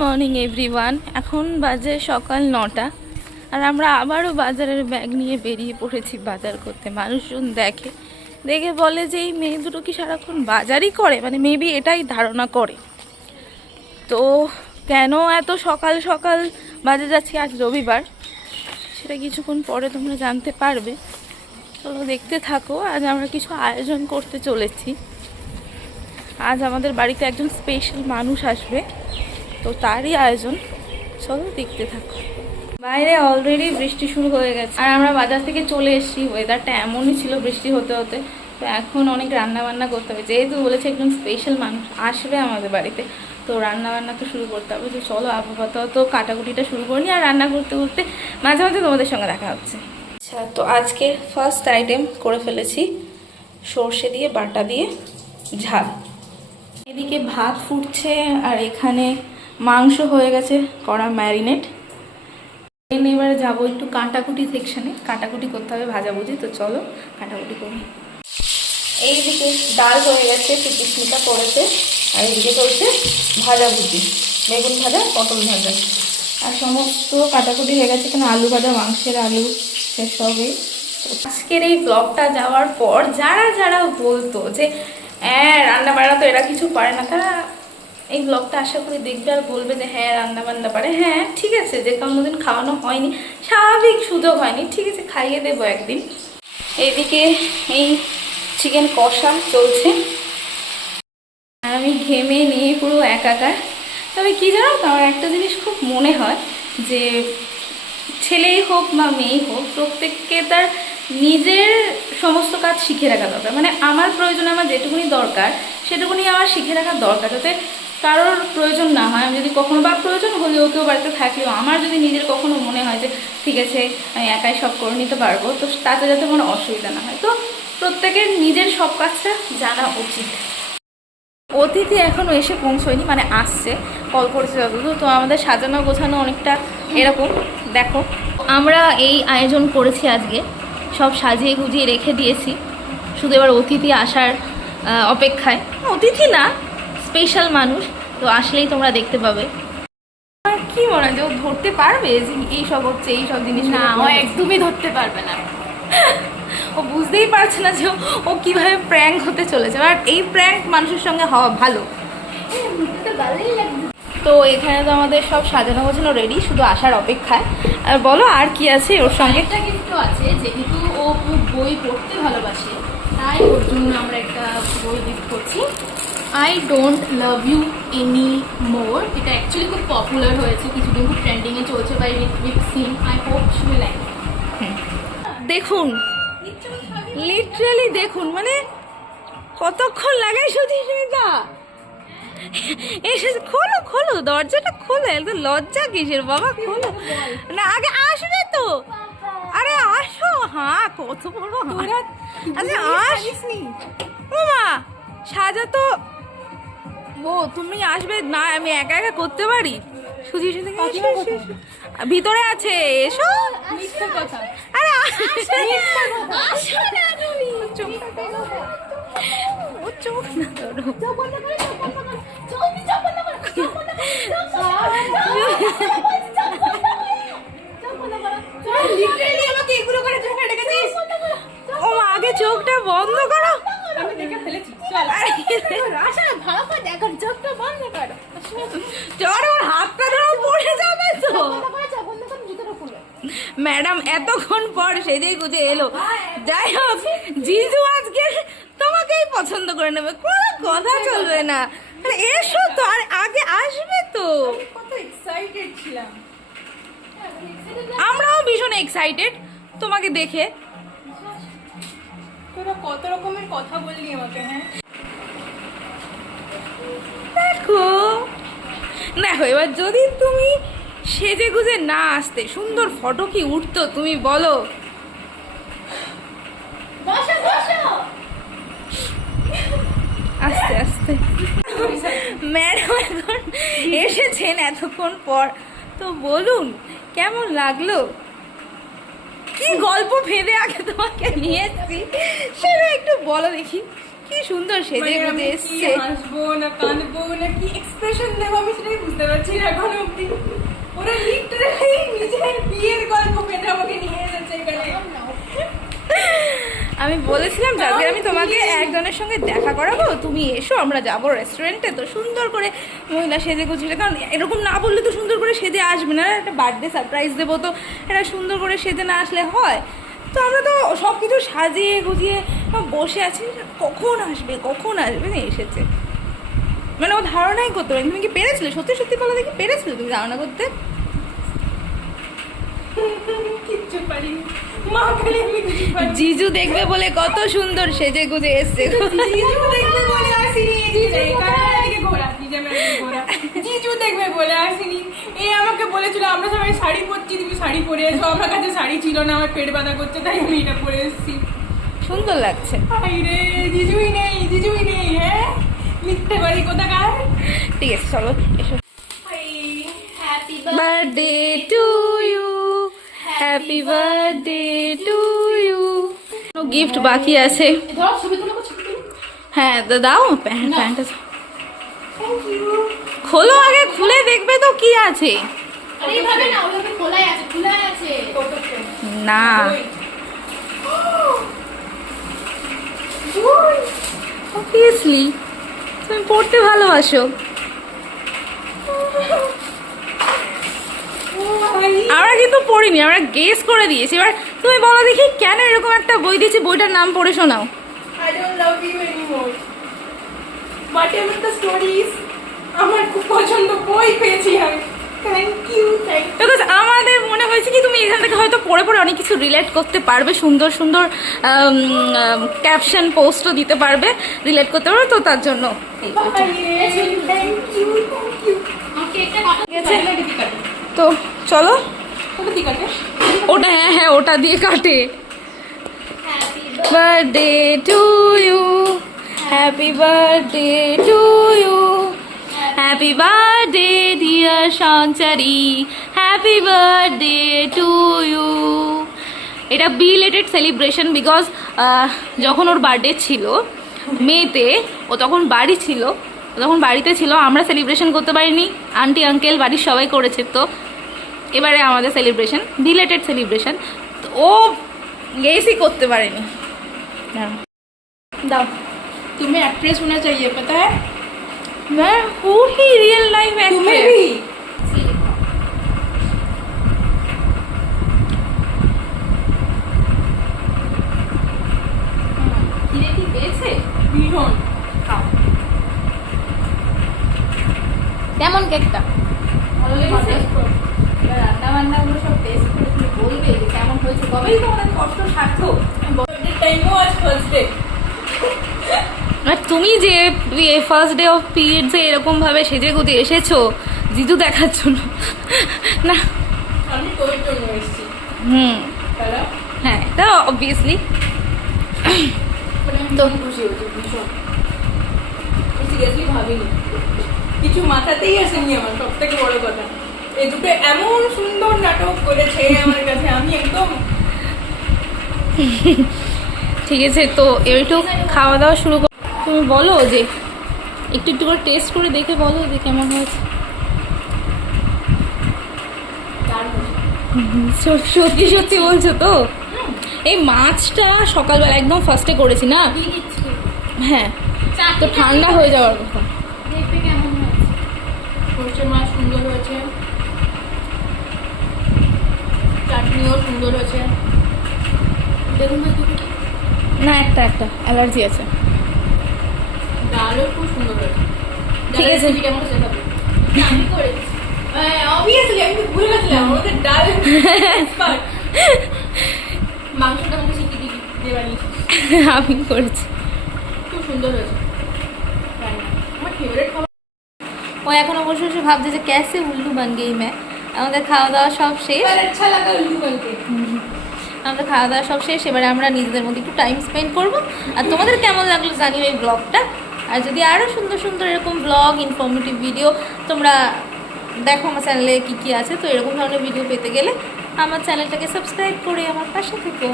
Morning everyone, এখন বাজে সকাল 9টা আর আমরা আবারও বাজারের ব্যাগ নিয়ে বেরিয়ে পড়েছি বাজার করতে। মানুষজন দেখে বলে যে এই মেয়ে দুটো কি সারাক্ষণ বাজারই করে, মানে মেবি এটাই ধারণা করে। তো কেন এত সকাল সকাল বাজার যাচ্ছি, আজ রবিবার, সেটা কিছুক্ষণ পরে তোমরা জানতে পারবে। চলো দেখতে থাকো। আজ আমরা কিছু আয়োজন করতে চলেছি। আজ আমাদের বাড়িতে একজন স্পেশাল মানুষ আসবে, তো তারই আয়োজন। চলো দেখতে থাকো। বাইরে অলরেডি বৃষ্টি শুরু হয়ে গেছে আর আমরা বাজার থেকে চলে এসেছি। ওয়েদারটা এমনই ছিল বৃষ্টি হতে হতে। তো এখন অনেক রান্না বান্না করতে হবে, যেহেতু বলেছে একজন স্পেশাল মানুষ আসবে আমাদের বাড়িতে, তো রান্না বান্না তো শুরু করতে হবে। তো চলো আপাতত কাটাকুটিটা শুরু করিনি, আর রান্না করতে করতে মাঝে মাঝে তোমাদের সঙ্গে দেখা হচ্ছে। আচ্ছা, তো আজকে ফার্স্ট আইটেম করে ফেলেছি সর্ষে দিয়ে বাটা দিয়ে ঝাল। এদিকে ভাত ফুটছে আর এখানে মাংস হয়ে গেছে কড়া ম্যারিনেট। এবারে যাবো একটু কাটাকুটি সেকশনে, কাটাকুটি করতে হবে ভাজাভুজি। তো চলো কাটাকুটি করি। এইদিকে ডাল হয়ে গেছে, পিসমিটা পড়েছে, আর এইদিকে চলছে ভাজাভুজি, বেগুন ভাজা, পটল ভাজা, আর সমস্ত কাটাকুটি হয়ে গেছে। এখানে আলু ভাজা, মাংসের আলু, সেসবই। আজকের এই ব্লগটা যাওয়ার পর যারা বলতো যে হ্যাঁ রান্না বান্না তো এরা কিছু পারে না, তারা এই ব্লগটা আশা করি দেখবে আর বলবে যে হ্যাঁ রান্না বান্না পারে। হ্যাঁ ঠিক আছে, যে কোনোদিন খাওয়ানো হয়নি, স্বাভাবিক সুযোগ হয়নি, ঠিক আছে খাইয়ে দেবো একদিন। এইদিকে এই চিকেন কষা চলছে আর আমি ঘেমে নিয়ে পুরো একাকার। তবে কী জানো তো, আমার একটা জিনিস খুব মনে হয় যে ছেলেই হোক বা মেয়েই হোক, প্রত্যেককে তার নিজের সমস্ত কাজ শিখে রাখা দরকার। মানে আমার প্রয়োজনে আমার যেটুকুনি দরকার সেটুকুনি আমার শিখে রাখা দরকার, যাতে কারোর প্রয়োজন না হয়। আমি যদি কখনো বা প্রয়োজন হলেও কেউ বাড়িতে থাকলেও আমার যদি নিজের কখনো মনে হয় যে ঠিক আছে আমি একাই সব করে নিতে পারবো, তো তাতে যাতে কোনো অসুবিধা না হয়। তো প্রত্যেকের নিজের সব কাজটা জানা উচিত। অতিথি এখনও এসে পৌঁছয়নি, মানে আসছে, কল করেছে যতদূর। তো আমাদের সাজানো গোছানো অনেকটা এরকম। দেখো আমরা এই আয়োজন করেছি আজকে, সব সাজিয়ে গুজিয়ে রেখে দিয়েছি, শুধু এবার অতিথি আসার অপেক্ষায়। অতিথি না, স্পেশাল মানুষ, তো আসলেই তোমরা দেখতে পাবে। আর কি মনে হয় যে ও ধরতে পারবে যে এইসব হচ্ছে, এইসব জিনিস? না, ও একদমই ধরতে পারবে না। ও বুঝতেই পারছে না যে ও কীভাবে প্র্যাঙ্ক হতে চলেছে। বাট এই প্র্যাঙ্ক মানুষের সঙ্গে হওয়া ভালো। তো এখানে তো আমাদের সব সাজানো গোছানো রেডি, শুধু আসার অপেক্ষায়। আর বলো আর কি আছে ওর সঙ্গে? একটা কিন্তু আছে, যেহেতু ও খুব বই পড়তে ভালোবাসে, তাই ওর জন্য আমরা একটা বই গিফট করছি, I don't love you any more. এটা অ্যাকচুয়ালি খুব পপুলার হয়েছে, কিছুদিন খুব ট্রেন্ডিংয়ে চলছে by Ritwik Singh. I hope she will like. দেখুন, লিটারালি দেখুন, মানে কতক্ষণ লাগে সুচিস্মিতা এসে। খোলো খোলো, দরজাটা খোলো। এত লজ্জা কিসের বাবা, খোলো না, আগে আসবে তো। আরে আসো, হ্যাঁ কত বড়। আচ্ছা আসনি ও মা, সাজা তো ও, তুমি আসবে না, আমি একা একা করতে পারি? ভিতরে আছে, এসো। আরে ও চোখ না ও, আগে চোখটা বন্ধ করো। হাতটা ধরো পড়ে যাবে তো। ম্যাডাম এতক্ষণ পর সেজেই গুজে এলো। যাই হোক, জিজু আজকে তোমাকেই পছন্দ করে নেবে, কোনো কথা চলবে না। এসো তো, আর আগে আসবে তো। আমরাও ভীষণ এক্সাইটেড তোমাকে দেখে। কত রকমের কথা বললি আমাকে। হ্যাঁ দেখো দেখো, এবার যদি তুমি সেজে গুজে না আসতে, সুন্দর ফটো কি উঠতো তুমি বলো? আস্তে আস্তে ম্যাডাম এখন এসেছেন এতক্ষণ পর, তো বলুন কেমন লাগলো? কি গল্প ভেবে আগে তোমাকে নিয়ে এসেছি সেটা একটু বলো দেখি। কি সুন্দর সেজে গুজে এসছে। হাসবো না কাঁদবো না কি এক্সপ্রেশন দেবো আমি সেটাই বুঝতে পারছি না এখন। আমি বলেছিলাম যে আজকে আমি তোমাকে একজনের সঙ্গে দেখা করাবো, তুমি এসো, আমরা যাবো রেস্টুরেন্টে। তো সুন্দর করে মহিলা সেজে গুছিয়ে, কারণ এরকম না বললে তো সুন্দর করে সেজে আসবে না, একটা বার্থডে সারপ্রাইজ দেবো, তো এটা সুন্দর করে সেজে না আসলে হয়? তো আমরা তো সব কিছু সাজিয়ে গুছিয়ে বসে আছি, কখন আসবে না, এসেছে। মানে ও ধারণাই করতে পারি। তুমি কি পেরেছিলে? সত্যি সত্যি বলো দেখি, পেরেছিলে তুমি ধারণা করতে? কিচ্ছু পারিনি মা, খালি আমি কিছু পারি। জিজু দেখবে বলে কত সুন্দর সেজে গুজে এসছে। জিজু দেখবে বলে আসিনি, জিজু দেখবে বলে আসিনি। এই আমাকে বলেছিল আমরা সবাই শাড়ি পরছি, তুমি শাড়ি পরে এসো। আমার কাছে শাড়ি ছিল না, আমার পেট ব্যথা করছে, তাই আমি এটা পরে এসেছি। সুন্দর লাগছে। রে জিজুই নেই, হ্যাঁ মিথ্যে বাড়ি কোথাকার। ঠিক আছে চলো এসো। Happy birthday to you, happy birthday to you. Gift বাকি আছে। ধরো ছবি তুলো, ছবি তুলো। হ্যাঁ দাও প্যান্টটা থ্যাংক ইউ। খোলো আগে, খুলে দেখবে তো কি আছে। আরে এইভাবে না, ওভাবে খোলাই আছে। না অবভিয়াসলি তুমি পড়তে ভালোবাসো। আমরা কিন্তু পড়িনি, আমরা গেস করে দিয়েছি। এবার তুমি বলো দেখি কেন এরকম একটা বই দিয়েছি, বইটার নাম পড়ে শোনাও। I don't love you anymore. Whatever the stories, আমার খুব পছন্দ বই পেয়েছি আমি। Thank you. বিকজ আমাদের মনে হয়েছে কি তুমি এখান থেকে হয়তো পড়ে পড়ে অনেক কিছু রিলেট করতে পারবে, সুন্দর সুন্দর ক্যাপশন পোস্টও দিতে পারবে, রিলেট করতে পারবে, তো তার জন্য এই বইটা। Thank you. আমাকে একটা কথা ঠিক আছে। তো চলো ওটা, হ্যাঁ ওটা দিয়ে কাটে। Birthday to you, happy birthday to you, happy birthday dear Sanchari, happy birthday to you. এটা বিলেটেড সেলিব্রেশন, বিকজ যখন ওর বার্থডে ছিল মেতে, ও তখন বাড়িতে ছিল, আমরা সেলিব্রেশন করতে পারিনি, আন্টি আঙ্কেল বাড়ির সবাই করেছে। তো এবারে আমাদের সেলিব্রেশন, বিলেটেড সেলিব্রেশন, তো ও গেসই করতে পারেনি। দাও। तुम्हें एक्ट्रेस होना चाहिए, पता है? मैं हूँ ही रियल लाइफ तुम्हें एक्ट्रेस। भी খিদে কি পেয়েছে? ভীষণ। খাও। কেমন কেকটা? ভালো লেগেছে? এবার রান্না বান্নাগুলো সব টেস্ট করে তুমি বলবে যে কেমন হয়েছে, তবেই তো আমাদের কষ্ট সার্থক। টাইমও আজ ফার্স্ট ডে। আর তুমি যে ফার্স্ট ডে অফ পিরিয়ডসে এরকম ভাবে সেজে গুজে এসেছো জিজু দেখার জন্য, না আমি তোর জন্য এসেছি। তারা হ্যাঁ এটা অবভিয়াসলি। তো খুশি হয়েছে ভীষণ, সিরিয়াসলি ভাবিনি, কিছু মাথাতেই আসেনি আমার। সব থেকে বড় কথা, এই দুটো এমন সুন্দর নাটক করেছে আমার কাছে, আমি একদম। ঠিক আছে, তো একটু খাওয়া দাওয়া শুরু কর। তুমি বলো যে একটু একটু করে টেস্ট করে দেখে বলো যে কেমন হয়েছে। সত্যি সত্যি বলছো তো? এই মাছটা সকালবেলা একদম ফার্স্টে করেছি না, হ্যাঁ তো ঠান্ডা হয়ে যাওয়ার কথা। দেখবে কেমন হয়েছে। সরষে মাছ সুন্দর হয়েছে, চাটনিও সুন্দর হয়েছে। দেখুন না একটা অ্যালার্জি আছে। ডালও খুব সুন্দর হয়েছে। ঠিক আছে। কেমন হয়েছে খাবে? আমি করেছি, অবভিয়াসলি আমি তো ভুলে গেছিলাম আমাদের ডাল expert। মাংসটা আমাকে শিখিয়ে দিবি যে বানিয়েছিস। আমি করেছি। খুব সুন্দর হয়েছে রান্না, আমার ফেভারিট খাবার। ও এখন বসে বসে ভাবছে যে ক্যাসে উল্লু বান গেই ম্যাঁ। আমাদের খাওয়া দাওয়া সব শেষ। আচ্ছা লাগা উল্লু বলতে। আমাদের খাওয়া দাওয়া সব শেষ, এবারে আমরা নিজেদের মধ্যে একটু টাইম স্পেন্ড করবো। আর তোমাদের কেমন লাগলো জানিও এই ব্লগটা। আর যদি আরও সুন্দর সুন্দর এরকম ব্লগ, ইনফরমেটিভ ভিডিও তোমরা দেখো আমার চ্যানেলে কী কী আছে, তো এরকম ধরনের ভিডিও পেতে গেলে আমার চ্যানেলটাকে সাবস্ক্রাইব করে আমার পাশে থেকো।